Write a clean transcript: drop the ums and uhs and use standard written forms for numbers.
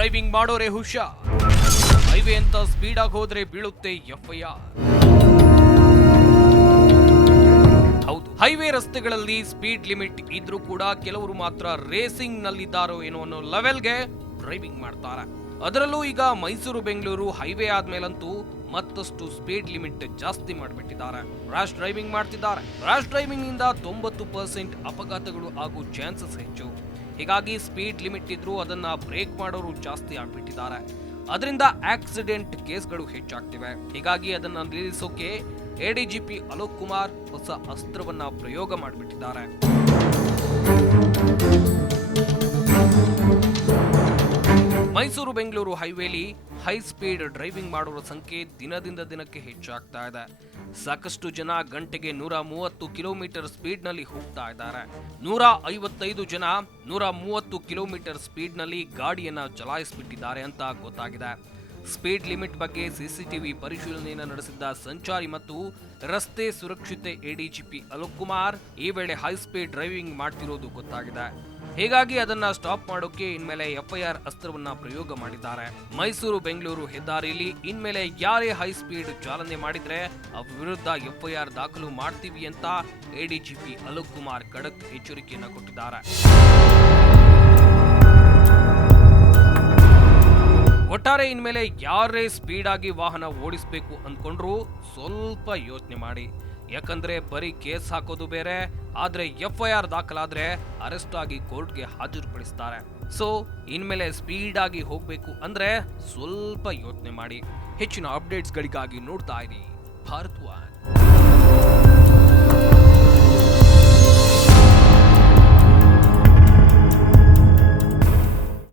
Driving ಮಾಡೋರೆ ಹುಷಾರ್, highway ಅಂತ ಸ್ಪೀಡ್ ಆಗಿ ಹೋದ್ರೆ ಬೀಳುತ್ತೆ ಎಫ್ಐಆರ್. ಹೌದು, ಹೈವೇ ರಸ್ತೆಗಳಲ್ಲಿ ಸ್ಪೀಡ್ ಲಿಮಿಟ್ ಇದ್ರೂ ಕೂಡ ಕೆಲವರು ಮಾತ್ರ ರೇಸಿಂಗ್ ನಲ್ಲಿದ್ದಾರೋ ಏನೋ ಅನ್ನೋ ಲೆವೆಲ್ಗೆ ಡ್ರೈವಿಂಗ್ ಮಾಡ್ತಾರೆ. ಅದರಲ್ಲೂ ಈಗ ಮೈಸೂರು ಬೆಂಗಳೂರು ಹೈವೇ ಆದ್ಮೇಲಂತೂ ಮತ್ತಷ್ಟು ಸ್ಪೀಡ್ ಲಿಮಿಟ್ ಜಾಸ್ತಿ ಮಾಡಿಬಿಟ್ಟಿದ್ದಾರೆ. ರ್ಯಾಶ್ ಡ್ರೈವಿಂಗ್ ಮಾಡ್ತಿದ್ದಾರೆ. ರ್ಯಾಶ್ ಡ್ರೈವಿಂಗ್ ನಿಂದ 90% ಅಪಘಾತಗಳು ಆಗೋ ಚಾನ್ಸಸ್ ಹೆಚ್ಚು. ಹೀಗಾಗಿ ಸ್ಪೀಡ್ ಲಿಮಿಟ್ ಇದ್ರೂ ಅದನ್ನ ಬ್ರೇಕ್ ಮಾಡೋರು ಜಾಸ್ತಿ ಆಗ್ಬಿಟ್ಟಿದ್ದಾರೆ. ಅದರಿಂದ ಆಕ್ಸಿಡೆಂಟ್ ಕೇಸ್ಗಳು ಹೆಚ್ಚಾಗ್ತಿವೆ. ಹೀಗಾಗಿ ಅದನ್ನ ನಿಲ್ಲಿಸೋಕೆ ಎಡಿಜಿಪಿ ಅಲೋಕ್ ಕುಮಾರ್ ಹೊಸ ಅಸ್ತ್ರವನ್ನ ಪ್ರಯೋಗ ಮಾಡಿಬಿಟ್ಟಿದ್ದಾರೆ. ಮೈಸೂರು ಬೆಂಗಳೂರು ಹೈವೇಲಿ ಹೈ ಸ್ಪೀಡ್ ಡ್ರೈವಿಂಗ್ ಮಾಡೋರ ಸಂಖ್ಯೆ ದಿನದಿಂದ ದಿನಕ್ಕೆ ಹೆಚ್ಚಾಗ್ತಾ ಇದೆ. ಸಾಕಷ್ಟು ಜನ ಗಂಟೆಗೆ 130 ಕಿಲೋಮೀಟರ್ ಸ್ಪೀಡ್ ನಲ್ಲಿ ಹೋಗ್ತಾ ಇದ್ದಾರೆ. 155 ಜನ 130 ಕಿಲೋಮೀಟರ್ ಸ್ಪೀಡ್ ನಲ್ಲಿ ಗಾಡಿಯನ್ನ ಚಲಾಯಿಸಿಬಿಟ್ಟಿದ್ದಾರೆ ಅಂತ ಗೊತ್ತಾಗಿದೆ. ಸ್ಪೀಡ್ ಲಿಮಿಟ್ ಬಗ್ಗೆ ಸಿಸಿಟಿವಿ ಪರಿಶೀಲನೆಯನ್ನು ನಡೆಸಿದ್ದ ಸಂಚಾರಿ ಮತ್ತು ರಸ್ತೆ ಸುರಕ್ಷತೆ ಎಡಿಜಿಪಿ ಅಲೋಕ್ ಕುಮಾರ್ ಈ ವೇಳೆ ಹೈ ಸ್ಪೀಡ್ ಡ್ರೈವಿಂಗ್ ಮಾಡ್ತಿರೋದು ಗೊತ್ತಾಗಿದೆ. ಹೀಗಾಗಿ ಅದನ್ನ ಸ್ಟಾಪ್ ಮಾಡೋಕೆ ಇನ್ಮೇಲೆ ಎಫ್ಐಆರ್ ಅಸ್ತ್ರವನ್ನ ಪ್ರಯೋಗ ಮಾಡಿದ್ದಾರೆ. ಮೈಸೂರು ಬೆಂಗಳೂರು ಹೆದ್ದಾರಿಯಲ್ಲಿ ಇನ್ಮೇಲೆ ಯಾರೇ ಹೈ ಸ್ಪೀಡ್ ಚಾಲನೆ ಮಾಡಿದ್ರೆ ಅವರ ವಿರುದ್ಧ ಎಫ್ಐಆರ್ ದಾಖಲು ಮಾಡ್ತೀವಿ ಅಂತ ಎಡಿಜಿಪಿ ಅಲೋಕ್ ಕುಮಾರ್ ಖಡಕ್ ಎಚ್ಚರಿಕೆಯನ್ನ ಕೊಟ್ಟಿದ್ದಾರೆ. ಒಟ್ಟಾರೆ ಇನ್ಮೇಲೆ ಯಾರೇ ಸ್ಪೀಡ್ ಆಗಿ ವಾಹನ ಓಡಿಸಬೇಕು ಅಂದ್ಕೊಂಡ್ರು ಸ್ವಲ್ಪ ಯೋಚನೆ ಮಾಡಿ. ಯಾಕಂದ್ರೆ ಬರೀ ಕೇಸ್ ಹಾಕೋದು ಬೇರೆ, ಆದ್ರೆ ಎಫ್ಐಆರ್ ದಾಖಲಾದ್ರೆ ಅರೆಸ್ಟ್ ಆಗಿ ಕೋರ್ಟ್ಗೆ ಹಾಜರುಪಡಿಸ್ತಾರೆ. ಸೊ ಇನ್ಮೇಲೆ ಸ್ಪೀಡ್ ಆಗಿ ಹೋಗ್ಬೇಕು ಅಂದ್ರೆ ಸ್ವಲ್ಪ ಯೋಚನೆ ಮಾಡಿ. ಹೆಚ್ಚಿನ ಅಪ್ಡೇಟ್ಸ್ಗಳಿಗಾಗಿ ನೋಡ್ತಾ ಇರಿ ಭಾರತ್ ಒನ್.